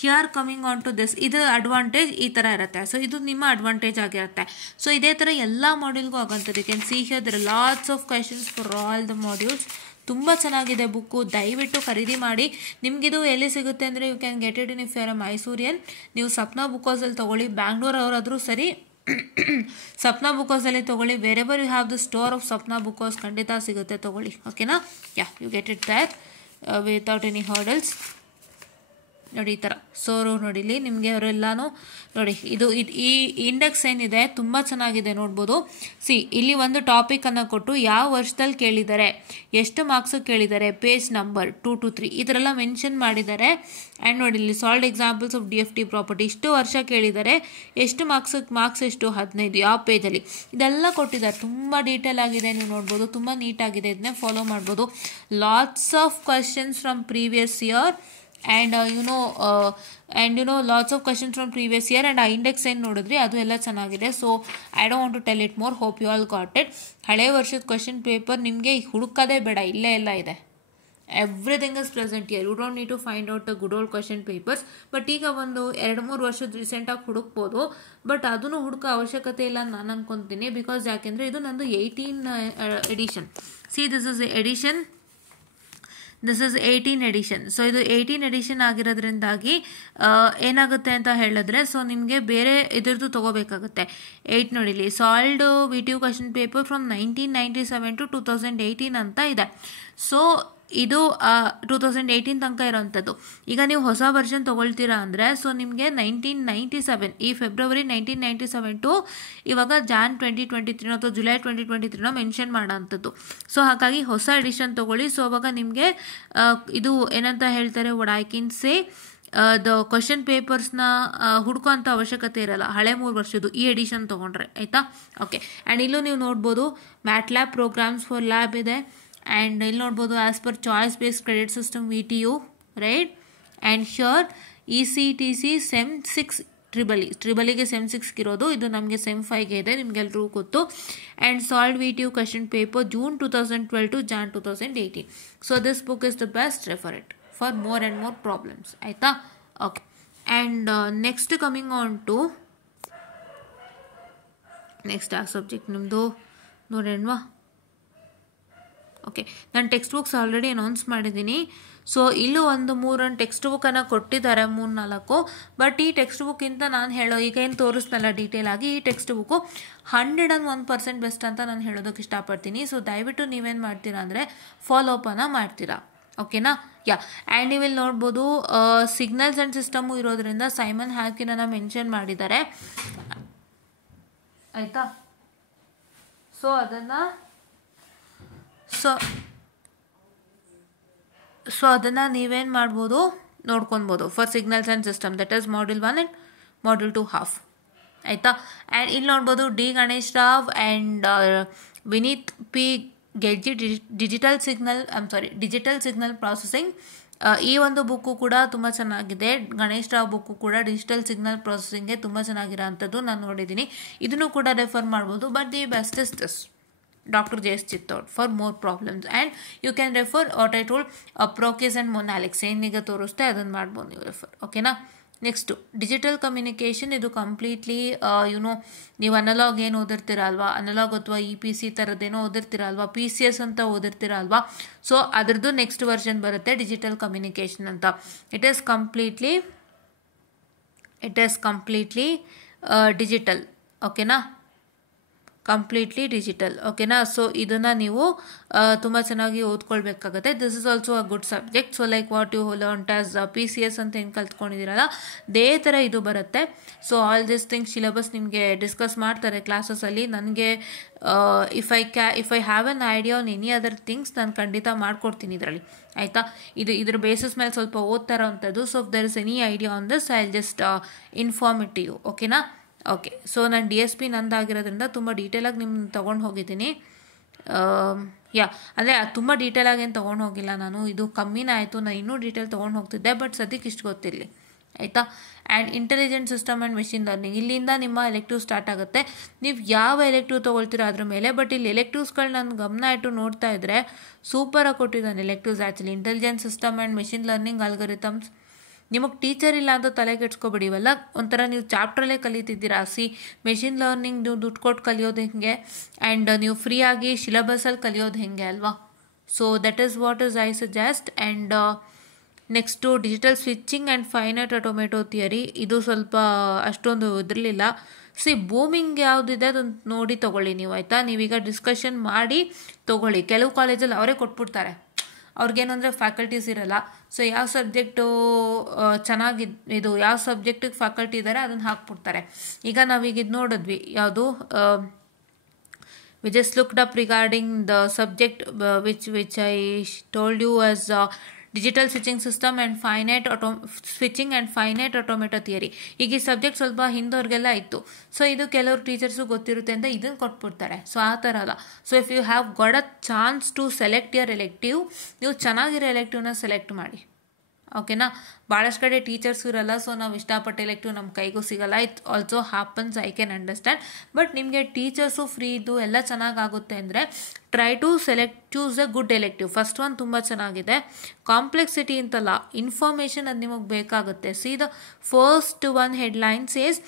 here coming on to this, ಇದು ಅಡ್ವಾಂಟೇಜ್ ಈ ಥರ ಇರುತ್ತೆ. ಸೊ ಇದು ನಿಮ್ಮ ಅಡ್ವಾಂಟೇಜ್ ಆಗಿರುತ್ತೆ. ಸೊ ಇದೇ ಥರ ಎಲ್ಲ ಮಾಡ್ಯೂಲ್ಗೂ ಆಗೋಂಥದ್ದು. You can see here there lots of questions for all the modules. ತುಂಬ ಚೆನ್ನಾಗಿದೆ ಬುಕ್ಕು, ದಯವಿಟ್ಟು ಖರೀದಿ ಮಾಡಿ. ನಿಮಗಿದು ಎಲ್ಲಿ ಸಿಗುತ್ತೆ ಅಂದರೆ you can get it in if you are a Mysorean. ನೀವು ಸಪ್ನಾ ಬುಕ್ ಹೌಸಲ್ಲಿ ತೊಗೊಳ್ಳಿ, ಬ್ಯಾಂಗ್ಳೂರ್ ಅವರಾದರೂ ಸರಿ ಸಪ್ನಾ ಬುಕ್ ಹೌಸಲ್ಲಿ ತೊಗೊಳ್ಳಿ. Wherever you have the store of Sapna book house ಖಂಡಿತ ಸಿಗುತ್ತೆ, ತೊಗೊಳ್ಳಿ. ಓಕೆನಾ? Yeah, you get it that without any hurdles. ನೋಡಿ ಈ ಥರ ನೋಡಿಲಿ ನಿಮಗೆ ಅವರೆಲ್ಲಾನು ನೋಡಿ. ಈ ಇಂಡೆಕ್ಸ್ ಏನಿದೆ ತುಂಬ ಚೆನ್ನಾಗಿದೆ, ನೋಡ್ಬೋದು. ಇಲ್ಲಿ ಒಂದು ಟಾಪಿಕನ್ನು ಕೊಟ್ಟು ಯಾವ ವರ್ಷದಲ್ಲಿ ಕೇಳಿದ್ದಾರೆ, ಎಷ್ಟು ಮಾರ್ಕ್ಸ್ ಕೇಳಿದ್ದಾರೆ, ಪೇಜ್ ನಂಬರ್ 2 to 3 ಈ ಥರ ಎಲ್ಲ ಮೆನ್ಷನ್ ಮಾಡಿದ್ದಾರೆ. ಆ್ಯಂಡ್ ನೋಡಿ ಇಲ್ಲಿ sold examples of DFT property, ಇಷ್ಟು ವರ್ಷ ಕೇಳಿದ್ದಾರೆ, ಎಷ್ಟು ಮಾರ್ಕ್ಸ್ ಎಷ್ಟು 15, ಯಾವ ಪೇಜಲ್ಲಿ, ಇದೆಲ್ಲ ಕೊಟ್ಟಿದ್ದಾರೆ. ತುಂಬ ಡೀಟೇಲ್ ಆಗಿದೆ, ನೀವು ನೋಡ್ಬೋದು, ತುಂಬ ನೀಟಾಗಿದೆ. ಇದನ್ನೇ ಫಾಲೋ ಮಾಡ್ಬೋದು. Lots of questions from previous year and lots of questions from previous year. and index ಏನು ನೋಡಿದ್ರಿ ಅದು ಎಲ್ಲ ಚೆನ್ನಾಗಿದೆ. So I don't want to tell it more, hope you all got it. ಹಳೆ ವರ್ಷದ ಕ್ವಶನ್ ಪೇಪರ್ ನಿಮಗೆ ಹುಡುಕೋದೇ ಬೇಡ, ಇಲ್ಲೇ ಎಲ್ಲ ಇದೆ. Everything is present year. You don't need to find out the good old question papers. But ಈಗ ಒಂದು 2-3 ವರ್ಷದ ರೀಸೆಂಟಾಗಿ ಹುಡುಕ್ಬೋದು, ಬಟ್ ಅದನ್ನು ಹುಡುಕೋ ಅವಶ್ಯಕತೆ ಇಲ್ಲ ನಾನು ಅನ್ಕೊತೀನಿ. ಬಿಕಾಸ್ ಯಾಕೆಂದರೆ ಇದು ನಂದು 18 edition. This is edition, this is 18 edition. So ಇದು 18 ಎಡಿಷನ್ ಆಗಿರೋದ್ರಿಂದಾಗಿ ಏನಾಗುತ್ತೆ ಅಂತ ಹೇಳಿದ್ರೆ, ಸೊ ನಿಮಗೆ ಬೇರೆ ಇದ್ರದ್ದು ತೊಗೋಬೇಕಾಗುತ್ತೆ. 8 ನೋಡಿಲಿ, solved VTU question paper from 1997 to 2018 ಅಂತ ಇದೆ. ಸೊ ಇದು 2018 ತನಕ ಇರೋವಂಥದ್ದು. ಈಗ ನೀವು ಹೊಸ ವರ್ಷನ್ ತೊಗೊಳ್ತೀರಾ ಅಂದರೆ ಸೊ ನಿಮಗೆ 1997, ಈ ಫೆಬ್ರವರಿ 1997 ಟು ಇವಾಗ ಜಾನ್ 2023 ಅಥವಾ ಜುಲೈ 2023 ಮೆನ್ಷನ್ ಮಾಡೋಂಥದ್ದು. ಸೊ ಹಾಗಾಗಿ ಹೊಸ ಎಡಿಷನ್ ತೊಗೊಳ್ಳಿ. ಸೊ ಅವಾಗ ನಿಮಗೆ ಇದು ಏನಂತ ಹೇಳ್ತಾರೆ, what I can say, the question ಪೇಪರ್ಸ್ನ ಹುಡ್ಕೋ ಅಂಥ ಅವಶ್ಯಕತೆ ಇರಲ್ಲ, ಹಳೆ 3 ವರ್ಷದ್ದು ಈ ಎಡಿಷನ್ ತೊಗೊಂಡ್ರೆ, ಆಯಿತಾ? ಓಕೆ. ಆ್ಯಂಡ್ ಇಲ್ಲೂ ನೀವು ನೋಡ್ಬೋದು ಮ್ಯಾಟ್ಲ್ಯಾಬ್ ಪ್ರೋಗ್ರಾಮ್ಸ್ ಫಾರ್ ಲ್ಯಾಬ್ ಇದೆ. ಆ್ಯಂಡ್ ಇಲ್ಲಿ ನೋಡ್ಬೋದು as per choice based credit system VTU, right? And sure ECTC SEM 6 ಟ್ರಿಬಲಿಗೆ SEM 6 ಇರೋದು, ಇದು ನಮಗೆ SEM 5ಗೆ ಇದೆ, ನಿಮಗೆಲ್ಲರೂ ಗೊತ್ತು. And solved VTU question paper June 2012 to Jan 2018. So this book is the best, refer it for more and more problems, ಆಯಿತಾ? Okay. And next coming on to next ಆ ಸಬ್ಜೆಕ್ಟ್ ನಿಮ್ಮದು ನೋಡೋಣವಾ? ಓಕೆ, ನಾನು ಟೆಕ್ಸ್ಟ್ ಬುಕ್ಸ್ ಆಲ್ರೆಡಿ ಅನೌನ್ಸ್ ಮಾಡಿದ್ದೀನಿ. ಸೊ ಇಲ್ಲೂ ಒಂದು 3 ಟೆಕ್ಸ್ಟ್ ಬುಕ್ಕನ್ನು ಕೊಟ್ಟಿದ್ದಾರೆ, 3-4. ಬಟ್ ಈ ಟೆಕ್ಸ್ಟ್ ಬುಕ್ಕಿಂತ ನಾನು ಹೇಳೋ ಈಗ ಏನು ತೋರಿಸ್ನಲ್ಲ ಡೀಟೇಲ್ ಆಗಿ, ಈ ಟೆಕ್ಸ್ಟ್ ಬುಕ್ಕು 101% ಬೆಸ್ಟ್ ಅಂತ ನಾನು ಹೇಳೋದಕ್ಕೆ ಇಷ್ಟಪಡ್ತೀನಿ. ಸೊ ದಯವಿಟ್ಟು ನೀವೇನು ಮಾಡ್ತೀರಾ ಅಂದರೆ ಫಾಲೋ ಅಪನ್ನು ಮಾಡ್ತೀರಾ, ಓಕೆನಾ? ಯಾ. ಆ್ಯಂಡ್ ನೀವಿಲ್ಲಿ ನೋಡ್ಬೋದು ಸಿಗ್ನಲ್ಸ್ ಆ್ಯಂಡ್ ಸಿಸ್ಟಮು ಇರೋದ್ರಿಂದ ಸೈಮನ್ ಹ್ಯಾಕಿನನ್ನು ಮೆನ್ಷನ್ ಮಾಡಿದ್ದಾರೆ, ಆಯಿತಾ? ಸೊ ಅದನ್ನು ನೀವೇನು ಮಾಡ್ಬೋದು, ನೋಡ್ಕೊಬೋದು for signals and system. That is module 1 and module 2 half, ಆಯಿತಾ? ಆ್ಯಂಡ್ ಇಲ್ಲಿ ನೋಡ್ಬೋದು D Ganesh Rao and Vineet P Gejji digital signal processing. ಈ ಒಂದು ಬುಕ್ಕು ಕೂಡ ತುಂಬ ಚೆನ್ನಾಗಿದೆ. ಗಣೇಶ್ ರಾವ್ ಬುಕ್ಕು ಕೂಡ ಡಿಜಿಟಲ್ ಸಿಗ್ನಲ್ ಪ್ರೊಸೆಸಿಂಗ್ಗೆ ತುಂಬ ಚೆನ್ನಾಗಿರೋ ಅಂಥದ್ದು ನಾನು ನೋಡಿದ್ದೀನಿ. ಇದನ್ನು ಕೂಡ ರೆಫರ್ ಮಾಡ್ಬೋದು. But the best is this Dr. J.S. Chittoor for more problems. And you can refer what I told, Procase and Monalix. ಏನಿಗೆ ತೋರಿಸ್ತೆ ಅದನ್ನು ಮಾಡ್ಬೋದು ನೀವು ರೆಫರ್, ಓಕೆನಾ? Next digital communication. ಇದು ಕಂಪ್ಲೀಟ್ಲಿ ನೀವು ಅನಲಾಗ್ ಏನು ಓದಿರ್ತೀರ ಅಲ್ವಾ, ಅನಲಾಗ್ ಅಥವಾ EPC ಥರದ್ದೇನೋ ಓದಿರ್ತೀರ ಅಲ್ವಾ, PCS ಅಂತ ಓದಿರ್ತೀರ ಅಲ್ವಾ. ಸೊ ಅದ್ರದ್ದು ನೆಕ್ಸ್ಟ್ ವರ್ಷನ್ ಬರುತ್ತೆ ಡಿಜಿಟಲ್ ಕಮ್ಯುನಿಕೇಷನ್ ಅಂತ. ಇಟ್ ಈಸ್ ಕಂಪ್ಲೀಟ್ಲಿ ಡಿಜಿಟಲ್, ಓಕೆನಾ? Completely digital. ಓಕೆನಾ? ಸೊ ಇದನ್ನು ನೀವು ತುಂಬ ಚೆನ್ನಾಗಿ ಓದ್ಕೊಳ್ಬೇಕಾಗುತ್ತೆ. This is also a good subject. So like what you learnt as PCS ಅಂತ ಏನು ಕಲ್ತ್ಕೊಂಡಿದ್ದೀರಲ್ಲ, ಅದೇ ಥರ ಇದು ಬರುತ್ತೆ. So all this things syllabus ನಿಮಗೆ ಡಿಸ್ಕಸ್ ಮಾಡ್ತಾರೆ ಕ್ಲಾಸಸಲ್ಲಿ. ನನಗೆ if I have an idea on any other things ನಾನು ಖಂಡಿತ ಮಾಡ್ಕೊಡ್ತೀನಿ ಇದರಲ್ಲಿ, ಆಯಿತಾ? ಇದ್ರ ಬೇಸಿಸ್ ಮೇಲೆ ಸ್ವಲ್ಪ ಓದ್ತಾ ಇರೋವಂಥದ್ದು. So if there is any idea on this I will just inform it you. ಓಕೆನಾ? ಓಕೆ. ಸೊ ನಾನು DSP ನಂದಾಗಿರೋದ್ರಿಂದ ತುಂಬ ಡೀಟೇಲಾಗಿ ನಿಮ್ಮನ್ನ ತೊಗೊಂಡು ಹೋಗಿದ್ದೀನಿ. ಅಂದರೆ ತುಂಬ ಡೀಟೇಲಾಗಿ ಏನು ತೊಗೊಂಡು ಹೋಗಿಲ್ಲ ನಾನು, ಇದು ಕಮ್ಮಿನೇ ಆಯಿತು. ನಾನು ಇನ್ನೂ ಡೀಟೇಲ್ ತೊಗೊಂಡು ಹೋಗ್ತಿದ್ದೆ, ಬಟ್ ಸದ್ಯಕ್ಕೆ ಇಷ್ಟು ಗೊತ್ತಿರಲಿ, ಆಯಿತಾ? And intelligent system and machine learning, ಇಲ್ಲಿಂದ ನಿಮ್ಮ ಎಲೆಕ್ಟಿವ್ ಸ್ಟಾರ್ಟ್ ಆಗುತ್ತೆ. ನೀವು ಯಾವ ಎಲೆಕ್ಟಿವ್ ತೊಗೊಳ್ತೀರೋ ಅದ್ರ ಮೇಲೆ. ಬಟ್ ಇಲ್ಲಿ ಎಲೆಕ್ಟಿವ್ಸ್ಗಳು ನಾನು ಗಮನ ಇಟ್ಟು ನೋಡ್ತಾ ಇದ್ದರೆ ಸೂಪರಾಗಿ ಕೊಟ್ಟಿದ್ದಾನೆ electives. Actually intelligent system and machine learning algorithms. ನಿಮಗೆ ಟೀಚರ್ ಇಲ್ಲ ಅಂತ ತಲೆ ಕೆಡ್ಸ್ಕೊಬೇಡಿ. ಇವೆಲ್ಲ ಒಂಥರ ನೀವು ಚಾಪ್ಟ್ರಲ್ಲೇ ಕಲಿತಿದ್ದೀರಾ. ಮೆಷಿನ್ ಲರ್ನಿಂಗ್ ನೀವು ದುಡ್ಡು ಕೊಟ್ಟು ಕಲಿಯೋದು ಹೆಂಗೆ, ಆ್ಯಂಡ್ ನೀವು ಫ್ರೀಯಾಗಿ ಸಿಲೆಬಸಲ್ಲಿ ಕಲಿಯೋದು ಹೆಂಗೆ ಅಲ್ವಾ? So that is what is I suggest. And next digital switching and finite automata theory, ಇದು ಸ್ವಲ್ಪ ಅಷ್ಟೊಂದು ಇದಿರಲಿಲ್ಲ. ಬೂಮಿಂಗ್ ಯಾವುದಿದೆ ಅದನ್ನು ನೋಡಿ ತೊಗೊಳ್ಳಿ ನೀವು, ಆಯಿತಾ? ನೀವೀಗ ಡಿಸ್ಕಷನ್ ಮಾಡಿ ತೊಗೊಳ್ಳಿ. ಕೆಲವು ಕಾಲೇಜಲ್ಲಿ ಅವರೇ ಕೊಟ್ಬಿಡ್ತಾರೆ, ಅವ್ರಿಗೇನು ಅಂದರೆ ಫ್ಯಾಕಲ್ಟೀಸ್ ಇರೋಲ್ಲ. ಸೊ ಯಾವ ಸಬ್ಜೆಕ್ಟು ಇದು ಯಾವ ಸಬ್ಜೆಕ್ಟಿಗೆ ಫ್ಯಾಕಲ್ಟಿ ಇದ್ದಾರೆ ಅದನ್ನು ಹಾಕ್ಬಿಡ್ತಾರೆ. ಈಗ ನಾವೀಗ ಇದು ನೋಡಿದ್ವಿ, ಯಾವುದು we just looked up regarding the subject which I told you as digital switching system and switching and finite automata theory. ಈಗ ಈ ಸಬ್ಜೆಕ್ಟ್ ಸ್ವಲ್ಪ ಹಿಂದವ್ರಿಗೆಲ್ಲ ಇತ್ತು. ಸೊ ಇದು ಕೆಲವರು ಟೀಚರ್ಸು ಗೊತ್ತಿರುತ್ತೆ ಅಂತ ಇದನ್ನು ಕೊಟ್ಬಿಡ್ತಾರೆ. ಸೊ ಆ ಥರ ಅಲ್ಲ. So if you have got a chance to select your elective, ನೀವು ಚೆನ್ನಾಗಿರೋ ಎಲೆಕ್ಟಿವ್ನ ಸೆಲೆಕ್ಟ್ ಮಾಡಿ. ಓಕೆನಾ? ಭಾಳಷ್ಟು ಕಡೆ ಟೀಚರ್ಸು ಇರಲ್ಲ. ಸೊ ನಾವು ಇಷ್ಟಪಟ್ಟು ಎಲೆಕ್ಟಿವ್ ನಮ್ಮ ಕೈಗೂ ಸಿಗಲ್ಲ. It also happens, I can understand. But ನಿಮಗೆ ಟೀಚರ್ಸು ಫ್ರೀ ಇದ್ದು ಎಲ್ಲ ಚೆನ್ನಾಗಾಗುತ್ತೆ ಅಂದರೆ try to choose a good elective. First one ತುಂಬ ಚೆನ್ನಾಗಿದೆ. ಕಾಂಪ್ಲೆಕ್ಸಿಟಿ ಅಂತಲ್ಲ, ಇನ್ಫಾರ್ಮೇಷನ್ ಅದು ನಿಮಗೆ ಬೇಕಾಗುತ್ತೆ. The first one headline says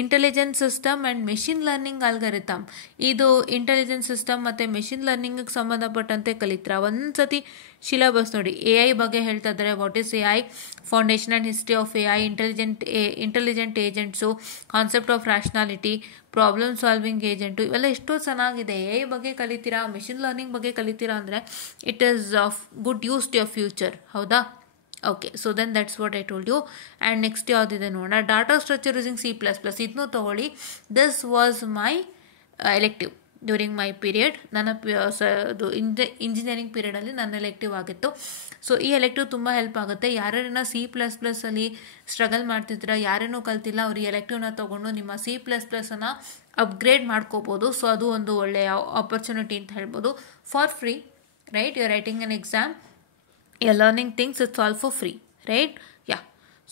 intelligent system and machine learning algorithm. ಇದು ಇಂಟೆಲಿಜೆಂಟ್ ಸಿಸ್ಟಮ್ ಮತ್ತು ಮೆಷಿನ್ ಲರ್ನಿಂಗಿಗೆ ಸಂಬಂಧಪಟ್ಟಂತೆ ಕಲಿತೀರಾ. ಒಂದ್ಸತಿ ಸಿಲೆಬಸ್ ನೋಡಿ. AI ಬಗ್ಗೆ ಹೇಳ್ತಾ ಇದ್ದಾರೆ. What is AI, foundation and history of AI, intelligent agents, concept of rationality, problem solving agent, ಇವೆಲ್ಲ ಎಷ್ಟೋ ಚೆನ್ನಾಗಿದೆ. AI ಬಗ್ಗೆ ಕಲಿತೀರಾ, ಮೆಷಿನ್ ಲರ್ನಿಂಗ್ ಬಗ್ಗೆ ಕಲಿತೀರಾ ಅಂದರೆ it is of good use to your future. ಹೌದಾ? Okay. So then that's what I told you. And next ಯಾವುದಿದೆ ನೋಡೋಣ. Data structure using C++. ಇದನ್ನು ತೊಗೊಳ್ಳಿ. This was my elective during my period. ನನ್ನ ಅದು ಇಂಜಿನಿಯರಿಂಗ್ ಪೀರಿಯಡಲ್ಲಿ ನನ್ನ ಎಲೆಕ್ಟಿವ್ ಆಗಿತ್ತು. ಸೊ ಈ ಎಲೆಕ್ಟಿವ್ ತುಂಬ ಹೆಲ್ಪ್ ಆಗುತ್ತೆ. ಯಾರ್ಯಾರನ್ನ C++ಅಲ್ಲಿ ಸ್ಟ್ರಗಲ್ ಮಾಡ್ತಿದ್ದೀರಾ, ಯಾರೇನೂ ಕಲ್ತಿಲ್ಲ, ಅವ್ರು ಈ ಎಲೆಕ್ಟಿವ್ನ ತೊಗೊಂಡು ನಿಮ್ಮ C++ಅನ್ನು ಅಪ್ಗ್ರೇಡ್ ಮಾಡ್ಕೋಬೋದು. ಸೊ ಅದು ಒಂದು ಒಳ್ಳೆಯ ಆಪರ್ಚುನಿಟಿ ಅಂತ ಹೇಳ್ಬೋದು. For free, right? You are writing an exam, you are learning things, it's all for free, right?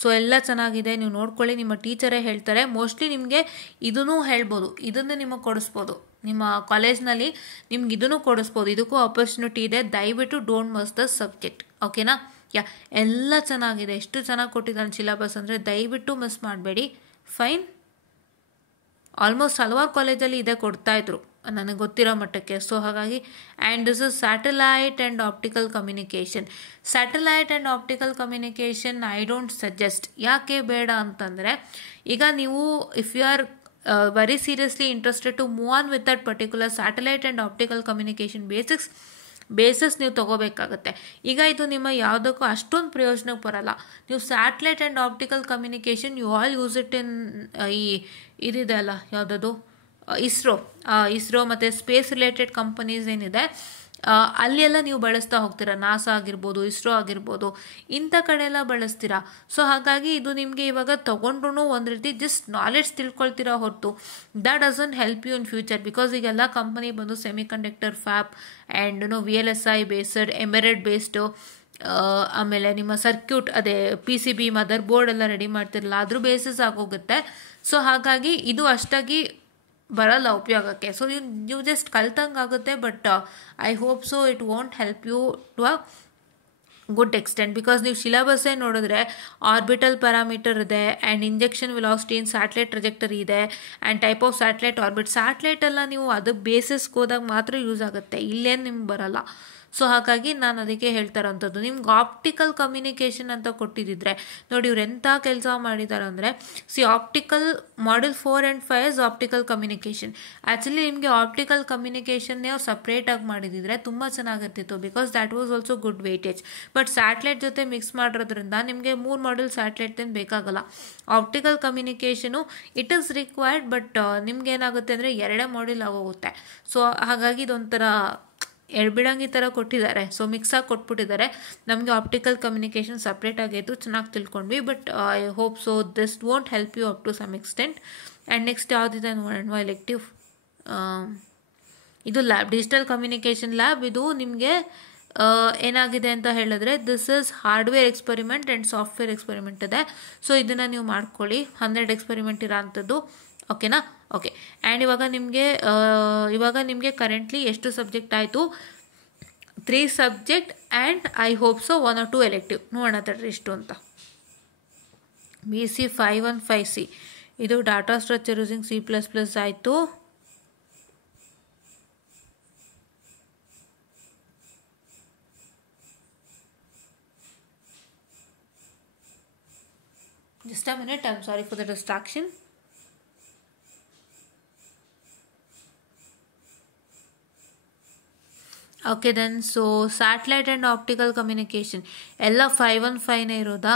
So ಎಲ್ಲ ಚೆನ್ನಾಗಿದೆ, ನೀವು ನೋಡ್ಕೊಳ್ಳಿ. ನಿಮ್ಮ ಟೀಚರೇ ಹೇಳ್ತಾರೆ. ಮೋಸ್ಟ್ಲಿ ನಿಮಗೆ ಇದನ್ನೂ ಹೇಳ್ಬೋದು, ಇದನ್ನು ನಿಮಗೆ ಕೊಡಿಸ್ಬೋದು. ನಿಮ್ಮ ಕಾಲೇಜ್ನಲ್ಲಿ ನಿಮ್ಗೆ ಇದನ್ನು ಕೊಡಿಸ್ಬೋದು. ಇದಕ್ಕೂ ಆಪರ್ಚುನಿಟಿ ಇದೆ. ದಯವಿಟ್ಟು ಡೋಂಟ್ ಮಿಸ್ ದ ಸಬ್ಜೆಕ್ಟ್. ಓಕೆನಾ? ಎಲ್ಲ ಚೆನ್ನಾಗಿದೆ. ಎಷ್ಟು ಚೆನ್ನಾಗಿ ಕೊಟ್ಟಿದ್ದಾನೆ ಸಿಲೆಬಸ್ ಅಂದರೆ ದಯವಿಟ್ಟು ಮಿಸ್ ಮಾಡಬೇಡಿ. ಫೈನ್. ಆಲ್ಮೋಸ್ಟ್ ಹಲವಾರು ಕಾಲೇಜಲ್ಲಿ ಇದೇ ಕೊಡ್ತಾಯಿದ್ರು ನನಗೆ ಗೊತ್ತಿರೋ ಮಟ್ಟಕ್ಕೆ. ಸೊ ಹಾಗಾಗಿ and this is satellite and optical communication. Satellite and optical communication I don't suggest. ಯಾಕೆ ಬೇಡ ಅಂತಂದರೆ, ಈಗ ನೀವು if you are very seriously interested to move on with that particular satellite and optical communication basis ನೀವು ತೊಗೋಬೇಕಾಗತ್ತೆ. ಈಗ ಇದು ನಿಮ್ಮ ಯಾವುದಕ್ಕೂ ಅಷ್ಟೊಂದು ಪ್ರಯೋಜನಕ್ಕೆ ಬರಲ್ಲ. ನೀವು satellite and optical communication you all use it in ಇದಿದೆ ಅಲ್ಲ, ಯಾವುದದು ಇಸ್ರೋ ಮತ್ತು ಸ್ಪೇಸ್ ರಿಲೇಟೆಡ್ ಕಂಪನೀಸ್ ಏನಿದೆ ಅಲ್ಲೆಲ್ಲ ನೀವು ಬಳಸ್ತಾ ಹೋಗ್ತೀರಾ. ನಾಸಾ ಆಗಿರ್ಬೋದು, ಇಸ್ರೋ ಆಗಿರ್ಬೋದು, ಇಂಥ ಕಡೆ ಎಲ್ಲ ಬಳಸ್ತೀರಾ. ಸೊ ಹಾಗಾಗಿ ಇದು ನಿಮಗೆ ಇವಾಗ ತೊಗೊಂಡ್ರೂ ಒಂದು ರೀತಿ ಜಸ್ಟ್ ನಾಲೆಡ್ಜ್ ತಿಳ್ಕೊಳ್ತೀರಾ ಹೊರತು that doesn't help you in future. Because ಈಗೆಲ್ಲ ಕಂಪನಿ ಬಂದು semiconductor fab and VLSI based, embedded based, ಆಮೇಲೆ ನಿಮ್ಮ ಸರ್ಕ್ಯೂಟ್ ಅದೇ PCB ಮದರ್ ಬೋರ್ಡ್ ಎಲ್ಲ ರೆಡಿ ಮಾಡ್ತಿರಲ್ಲ, ಅದ್ರ ಬೇಸಿಸ್ ಆಗೋಗುತ್ತೆ. ಸೊ ಹಾಗಾಗಿ ಇದು ಅಷ್ಟಾಗಿ ಬರಲ್ಲ ಉಪಯೋಗಕ್ಕೆ. ಸೊ ನೀವು ಜಸ್ಟ್ ಕಲ್ತಂಗೆ ಆಗುತ್ತೆ. But I hope so it won't help you to a good extent. Because ನೀವು ಸಿಲೆಬಸ್ಸೇ ನೋಡಿದ್ರೆ ಆರ್ಬಿಟಲ್ ಪ್ಯಾರಾಮೀಟರ್ ಇದೆ, and injection velocity in satellite trajectory ಇದೆ, and type of satellite orbit. Satellite ಎಲ್ಲ ನೀವು ಅದು ಬೇಸಿಸ್ಗೆ ಹೋದಾಗ ಮಾತ್ರ ಯೂಸ್ ಆಗುತ್ತೆ, ಇಲ್ಲೇನು ನಿಮ್ಗೆ ಬರಲ್ಲ. ಸೊ ಹಾಗಾಗಿ ನಾನು ಅದಕ್ಕೆ ಹೇಳ್ತಾ ಇರೋಂಥದ್ದು. ನಿಮ್ಗೆ ಆಪ್ಟಿಕಲ್ ಕಮ್ಯುನಿಕೇಷನ್ ಅಂತ ಕೊಟ್ಟಿದ್ದಿದ್ರೆ ನೋಡಿ ಇವ್ರು ಎಂಥ ಕೆಲಸ ಮಾಡಿದ್ದಾರೆ ಅಂದರೆ, optical module 4 and 5 is optical communication. Actually ನಿಮಗೆ ಆಪ್ಟಿಕಲ್ ಕಮ್ಯುನಿಕೇಷನ್ನೇ ಅವ್ರು ಸಪ್ರೇಟಾಗಿ ಮಾಡಿದಿದ್ರೆ ತುಂಬ ಚೆನ್ನಾಗಿರ್ತಿತ್ತು, because that was also good weightage. But satellite ಜೊತೆ ಮಿಕ್ಸ್ ಮಾಡಿರೋದ್ರಿಂದ ನಿಮಗೆ 3 ಮಾಡ್ಯೂಲ್ ಸ್ಯಾಟ್ಲೈಟ್ ಏನು ಬೇಕಾಗಲ್ಲ. Optical communication it is required, but ನಿಮ್ಗೆ ಏನಾಗುತ್ತೆ ಅಂದರೆ 2 ಮಾಡ್ಯೂಲ್ ಆಗೋಗುತ್ತೆ. ಸೊ ಹಾಗಾಗಿ ಇದೊಂಥರ ಎಳ್ಬಿಡಂಗಿ ಥರ ಕೊಟ್ಟಿದ್ದಾರೆ. ಸೊ ಮಿಕ್ಸಾಗಿ ಕೊಟ್ಬಿಟ್ಟಿದ್ದಾರೆ. ನಮಗೆ ಆಪ್ಟಿಕಲ್ ಕಮ್ಯುನಿಕೇಷನ್ ಸಪ್ರೇಟ್ ಆಗಿತ್ತು, ಚೆನ್ನಾಗಿ ತಿಳ್ಕೊಂಡ್ವಿ. But I hope so this won't help you up to some extent. And next ಯಾವುದಿದೆ ನೋಡೋಣ, ಎಲೆಕ್ಟಿವ್ ಇದು ಲ್ಯಾಬ್, ಡಿಜಿಟಲ್ ಕಮ್ಯುನಿಕೇಷನ್ ಲ್ಯಾಬ್. ಇದು ನಿಮಗೆ ಏನಾಗಿದೆ ಅಂತ ಹೇಳಿದ್ರೆ, this is hardware experiment and software experiment ಇದೆ. ಸೊ ಇದನ್ನು ನೀವು ಮಾಡ್ಕೊಳ್ಳಿ. 100 ಎಕ್ಸ್ಪೆರಿಮೆಂಟ್ ಇರೋ ಅಂಥದ್ದು. ಓಕೆನಾ? ಓಕೆ. ಆ್ಯಂಡ್ ಇವಾಗ ನಿಮಗೆ ಕರೆಂಟ್ಲಿ ಎಷ್ಟು ಸಬ್ಜೆಕ್ಟ್ ಆಯಿತು? 3 subject and I hope so 1 or 2 elective. ನೋಡೋಣ ತಡ್ರಿ ಎಷ್ಟು ಅಂತ. BC 515C ಇದು ಡಾಟಾ ಸ್ಟ್ರಕ್ಚರ್ ಯೂಸಿಂಗ್ C++ ಆಯಿತು. Just a minute, I'm sorry for the distraction. Okay then, so satellite and optical communication ಎಲ್ಲ 515ನೇ ಇರೋದಾ?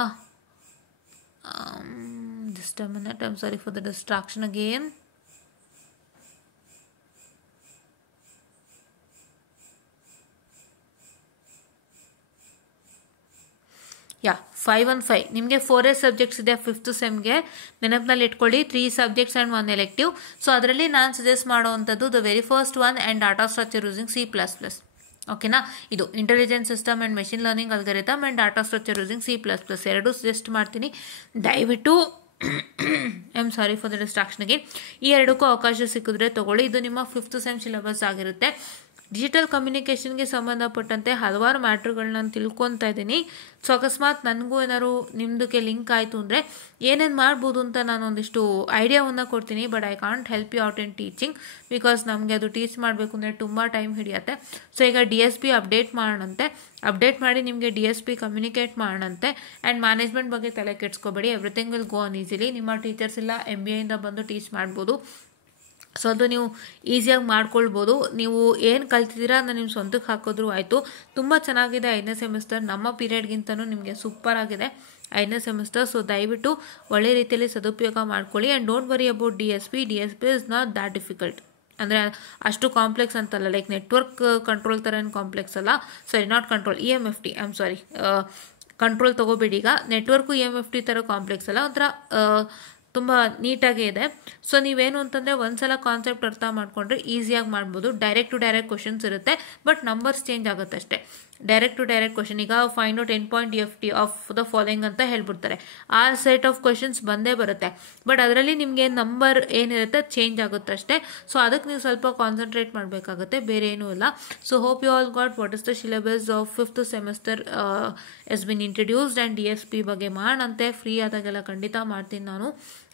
Just a minute, I am sorry for the distraction again. Yeah 515 ನಿಮಗೆ 4 ಸಬ್ಜೆಕ್ಟ್ಸ್ ಇದೆ 5th ಸೆಮ್ಗೆ. ನೆನಪಿನಲ್ಲಿ ಇಟ್ಕೊಳ್ಳಿ, 3 ಸಬ್ಜೆಕ್ಟ್ಸ್ ಆ್ಯಂಡ್ 1 ಎಲೆಕ್ಟಿವ್. ಸೊ ಅದರಲ್ಲಿ ನಾನು ಸಜೆಸ್ಟ್ ಮಾಡುವಂಥದ್ದು the very first one and data structure using C++. ಓಕೆನಾ? ಇದು intelligent system and machine learning algorithm and data structure using C++. ಎರಡೂ ಸಜೆಸ್ಟ್ ಮಾಡ್ತೀನಿ. ದಯವಿಟ್ಟು I am sorry for the ಡಿಸ್ಟ್ರಾಕ್ಷನ್ಗೆ ಈ ಎರಡಕ್ಕೂ ಅವಕಾಶ ಸಿಕ್ಕಿದ್ರೆ ತೊಗೊಳ್ಳಿ. ಇದು ನಿಮ್ಮ 5th ಸೆಮ್ ಸಿಲೆಬಸ್ ಆಗಿರುತ್ತೆ. ಡಿಜಿಟಲ್ ಕಮ್ಯುನಿಕೇಷನ್ಗೆ ಸಂಬಂಧಪಟ್ಟಂತೆ ಹಲವಾರು ಮ್ಯಾಟ್ರ್ಗಳನ್ನ ನಾನು ತಿಳ್ಕೊತಾ ಇದ್ದೀನಿ. ಸೊ ಅಕಸ್ಮಾತ್ ನನಗೂ ಏನಾದ್ರು ನಿಮ್ಮದಕ್ಕೆ ಲಿಂಕ್ ಆಯಿತು ಅಂದರೆ ಏನೇನು ಮಾಡ್ಬೋದು ಅಂತ ನಾನು ಒಂದಿಷ್ಟು ಐಡಿಯಾವನ್ನು ಕೊಡ್ತೀನಿ. But I can't help you out in teaching, because ನಮಗೆ ಅದು ಟೀಚ್ ಮಾಡಬೇಕು ಅಂದರೆ ತುಂಬ ಟೈಮ್ ಹಿಡಿಯುತ್ತೆ. ಸೊ ಈಗ DSP ಅಪ್ಡೇಟ್ ಮಾಡೋಣಂತೆ, ಅಪ್ಡೇಟ್ ಮಾಡಿ ನಿಮಗೆ DSP ಕಮ್ಯುನಿಕೇಟ್ ಮಾಡೋಣಂತೆ. ಆ್ಯಂಡ್ ಮ್ಯಾನೇಜ್ಮೆಂಟ್ ಬಗ್ಗೆ ತಲೆ ಕೆಡ್ಸ್ಕೊಬೇಡಿ, everything will go on easily. ನಿಮ್ಮ ಟೀಚರ್ಸ್ ಎಲ್ಲ MBAಯಿಂದ ಬಂದು ಟೀಚ್ ಮಾಡ್ಬೋದು. ಸೊ ಅದು ನೀವು ಈಸಿಯಾಗಿ ಮಾಡ್ಕೊಳ್ಬೋದು. ನೀವು ಏನು ಕಲ್ತಿದ್ದೀರಾ ಅದನ್ನ ನಿಮ್ಮ ಸ್ವಂತಕ್ಕೆ ಹಾಕಿದ್ರೂ ಆಯಿತು. ತುಂಬ ಚೆನ್ನಾಗಿದೆ 5ನೇ ಸೆಮಿಸ್ಟರ್. ನಮ್ಮ ಪೀರಿಯಡ್ಗಿಂತನೂ ನಿಮಗೆ ಸೂಪರ್ ಆಗಿದೆ 5ನೇ ಸೆಮಿಸ್ಟರ್. ಸೊ ದಯವಿಟ್ಟು ಒಳ್ಳೆ ರೀತಿಯಲ್ಲಿ ಸದುಪಯೋಗ ಮಾಡ್ಕೊಳ್ಳಿ. And don't worry about DSP is not that difficult. ಅಂದರೆ ಅಷ್ಟು ಕಾಂಪ್ಲೆಕ್ಸ್ ಅಂತಲ್ಲ, ಲೈಕ್ ನೆಟ್ವರ್ಕ್ ಕಂಟ್ರೋಲ್ ಥರ ಏನು ಕಾಂಪ್ಲೆಕ್ಸ್ ಅಲ್ಲ. Sorry, not control, EMFT, I am sorry, control ತೊಗೋಬೇಡಿ. ಈಗ ನೆಟ್ವರ್ಕು EMFT ಥರ ಕಾಂಪ್ಲೆಕ್ಸ್ ಅಲ್ಲ, ಒಂಥರ ತುಂಬ ನೀಟಾಗೇ ಇದೆ. ಸೊ ನೀವೇನು ಅಂತಂದರೆ ಒಂದ್ಸಲ ಕಾನ್ಸೆಪ್ಟ್ ಅರ್ಥ ಮಾಡಿಕೊಂಡ್ರೆ ಈಸಿಯಾಗಿ ಮಾಡ್ಬೋದು. ಡೈರೆಕ್ಟ್ ಟು ಡೈರೆಕ್ಟ್ ಕ್ವಶನ್ಸ್ ಇರುತ್ತೆ, ಬಟ್ ನಂಬರ್ಸ್ ಚೇಂಜ್ ಆಗುತ್ತೆ ಅಷ್ಟೇ. ಡೈರೆಕ್ಟ್ ಟು ಡೈರೆಕ್ಟ್ ಕ್ವಶನ್, ಈಗ find out 10 point EFT of the following ಅಂತ ಹೇಳ್ಬಿಡ್ತಾರೆ. ಆ ಸೆಟ್ ಆಫ್ ಕ್ವಶನ್ಸ್ ಬಂದೇ ಬರುತ್ತೆ, ಬಟ್ ಅದರಲ್ಲಿ ನಿಮಗೆ ನಂಬರ್ ಏನಿರುತ್ತೆ ಚೇಂಜ್ ಆಗುತ್ತೆ ಅಷ್ಟೇ. ಸೊ ಅದಕ್ಕೆ ನೀವು ಸ್ವಲ್ಪ ಕಾನ್ಸಂಟ್ರೇಟ್ ಮಾಡಬೇಕಾಗುತ್ತೆ, ಬೇರೆ ಏನೂ ಇಲ್ಲ. So hope you all got what is the syllabus of 5th semester has been introduced. And DSP ಬಗ್ಗೆ ಮಾಡೋಂತೆ ಫ್ರೀ ಆದಾಗೆಲ್ಲ ಖಂಡಿತ ಮಾಡ್ತೀನಿ ನಾನು.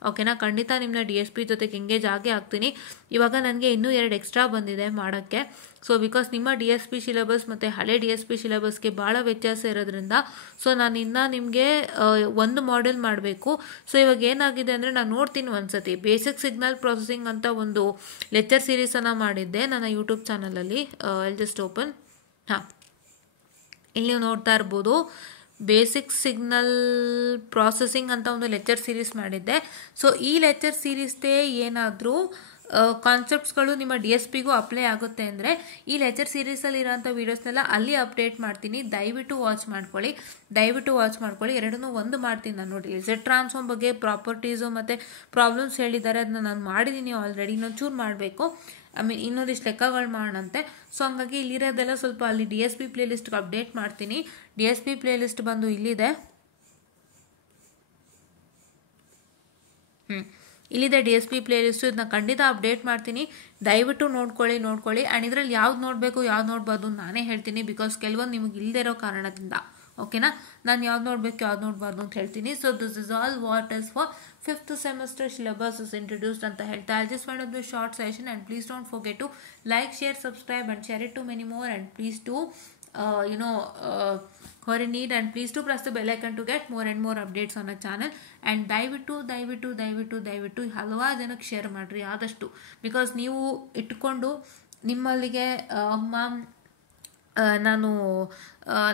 ಓಕೆನಾ? ಖಂಡಿತ ನಿಮ್ಮನ್ನ DSP ಜೊತೆಗೆ ಎಂಗೇಜ್ ಆಗೇ ಆಗ್ತೀನಿ. ಇವಾಗ ನನಗೆ ಇನ್ನೂ 2 ಎಕ್ಸ್ಟ್ರಾ ಬಂದಿದೆ ಮಾಡೋಕ್ಕೆ. ಸೊ ಬಿಕಾಸ್ ನಿಮ್ಮ DSP ಸಿಲೆಬಸ್ ಮತ್ತು ಹಳೆ DSP ಸಿಲೆಬಸ್ಗೆ ಭಾಳ ವ್ಯತ್ಯಾಸ ಇರೋದ್ರಿಂದ ಸೊ ನಾನು ಇನ್ನೂ ನಿಮಗೆ ಒಂದು ಮಾಡೆಲ್ ಮಾಡಬೇಕು. ಸೊ ಇವಾಗ ಏನಾಗಿದೆ ಅಂದರೆ ನಾನು ನೋಡ್ತೀನಿ ಒಂದ್ಸತಿ ಬೇಸಿಕ್ ಸಿಗ್ನಲ್ ಪ್ರೊಸೆಸಿಂಗ್ ಅಂತ ಒಂದು ಲೆಕ್ಚರ್ ಸೀರೀಸನ್ನು ಮಾಡಿದ್ದೆ ನನ್ನ ಯೂಟ್ಯೂಬ್ ಚಾನಲಲ್ಲಿ. I'll just open. ಹಾಂ, ಇಲ್ಲಿ ನೀವು ನೋಡ್ತಾ ಇರ್ಬೋದು, ಬೇಸಿಕ್ ಸಿಗ್ನಲ್ ಪ್ರಾಸೆಸಿಂಗ್ ಅಂತ ಒಂದು ಲೆಕ್ಚರ್ ಸೀರೀಸ್ ಮಾಡಿದ್ದೆ. ಸೊ ಈ ಲೆಕ್ಚರ್ ಸೀರೀಸ್ದೇ ಏನಾದರೂ ಕಾನ್ಸೆಪ್ಟ್ಸ್ಗಳು ನಿಮ್ಮ DSPಗೂ ಅಪ್ಲೈ ಆಗುತ್ತೆ ಅಂದರೆ ಈ ಲೆಕ್ಚರ್ ಸೀರೀಸಲ್ಲಿ ಇರೋಂಥ ವೀಡಿಯೋಸ್ನೆಲ್ಲ ಅಲ್ಲಿ ಅಪ್ಡೇಟ್ ಮಾಡ್ತೀನಿ. ದಯವಿಟ್ಟು ವಾಚ್ ಮಾಡ್ಕೊಳ್ಳಿ. ಎರಡನ್ನೂ ಒಂದು ಮಾಡ್ತೀನಿ ನಾನು. ನೋಡಿ, Z ಟ್ರಾನ್ಸ್ಫಾರ್ಮ್ ಬಗ್ಗೆ ಪ್ರಾಪರ್ಟೀಸು ಮತ್ತು ಪ್ರಾಬ್ಲಮ್ಸ್ ಹೇಳಿದ್ದಾರೆ, ಅದನ್ನ ನಾನು ಮಾಡಿದ್ದೀನಿ ಆಲ್ರೆಡಿ. ಇನ್ನೊಂಚೂರು ಮಾಡಬೇಕು, ಇನ್ನೊಂದಿಷ್ಟು ಲೆಕ್ಕಗಳು ಮಾಡೋಣಂತೆ. ಸೊ ಹಂಗಾಗಿ ಇಲ್ಲಿರೋದೆಲ್ಲ ಸ್ವಲ್ಪ ಅಲ್ಲಿ DSP ಪ್ಲೇಲಿಸ್ಟ್ಗೆ ಅಪ್ಡೇಟ್ ಮಾಡ್ತೀನಿ. DSP ಪ್ಲೇಲಿಸ್ಟ್ ಬಂದು ಇಲ್ಲಿದೆ. ಇಲ್ಲಿದೆ DSP ಪ್ಲೇಲಿಸ್ಟು. ಇದನ್ನ ಖಂಡಿತ ಅಪ್ಡೇಟ್ ಮಾಡ್ತೀನಿ, ದಯವಿಟ್ಟು ನೋಡ್ಕೊಳ್ಳಿ. ಆ್ಯಂಡ್ ಇದರಲ್ಲಿ ಯಾವ್ದು ನೋಡಬೇಕು ಯಾವ್ದು ನೋಡ್ಬಾರ್ದು ನಾನೇ ಹೇಳ್ತೀನಿ, ಬಿಕಾಸ್ ಕೆಲವೊಂದು ನಿಮಗೆ ಇಲ್ಲದೆ ಇರೋ ಕಾರಣದಿಂದ. ಓಕೆನಾ? ನಾನು ಯಾವ್ದು ನೋಡಬೇಕು ಯಾವ್ದು ನೋಡಬಾರ್ದು ಅಂತ ಹೇಳ್ತೀನಿ. So this is all what is for 5th semester syllabus is introduced ಅಂತ ಹೇಳ್ತಾ I just want to do a short session. And please don't forget to like, share, subscribe and share it to many more. And please do who are in need, and please do press the bell icon to get more and more updates on our channel. And ದಯವಿಟ್ಟು ಹಲವಾರು ಜನಕ್ಕೆ ಶೇರ್ ಮಾಡಿರಿ ಆದಷ್ಟು, ಬಿಕಾಸ್ ನೀವು ಇಟ್ಕೊಂಡು ನಿಮ್ಮಲ್ಲಿಗೆ ಅಮ್ಮ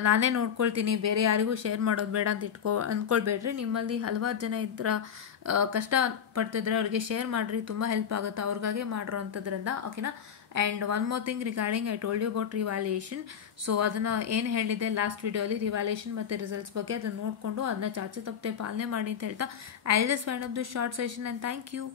ನಾನೇ ನೋಡ್ಕೊಳ್ತೀನಿ, ಬೇರೆ ಯಾರಿಗೂ ಶೇರ್ ಮಾಡೋದು ಬೇಡ ಅಂತ ಅಂದ್ಕೊಳ್ಬೇಡ್ರಿ. ನಿಮ್ಮಲ್ಲಿ ಹಲವಾರು ಜನ ಇದ್ರ ಕಷ್ಟ ಪಡ್ತಿದ್ರೆ ಅವ್ರಿಗೆ ಶೇರ್ ಮಾಡಿರಿ, ತುಂಬ ಹೆಲ್ಪ್ ಆಗುತ್ತೆ ಅವ್ರಿಗಾಗೆ ಮಾಡಿರೋ ಅಂಥದ್ರಿಂದ, ಓಕೆನಾ. And one more thing regarding I told you about revaluation. So ಅದನ್ನು ಏನು ಹೇಳಿದ್ದೆ ಲಾಸ್ಟ್ ವಿಡಿಯೋಲಿ, ರಿವ್ಯಾಲ್ಯೂಯೇಷನ್ ಮತ್ತು ರಿಸಲ್ಟ್ಸ್ ಬಗ್ಗೆ ಅದನ್ನು ನೋಡಿಕೊಂಡು ಅದನ್ನ ಚಾಚು ತಪ್ಪದೆ ಪಾಲನೆ ಮಾಡಿ ಅಂತ ಹೇಳ್ತಾ I just wind up this short session and thank you.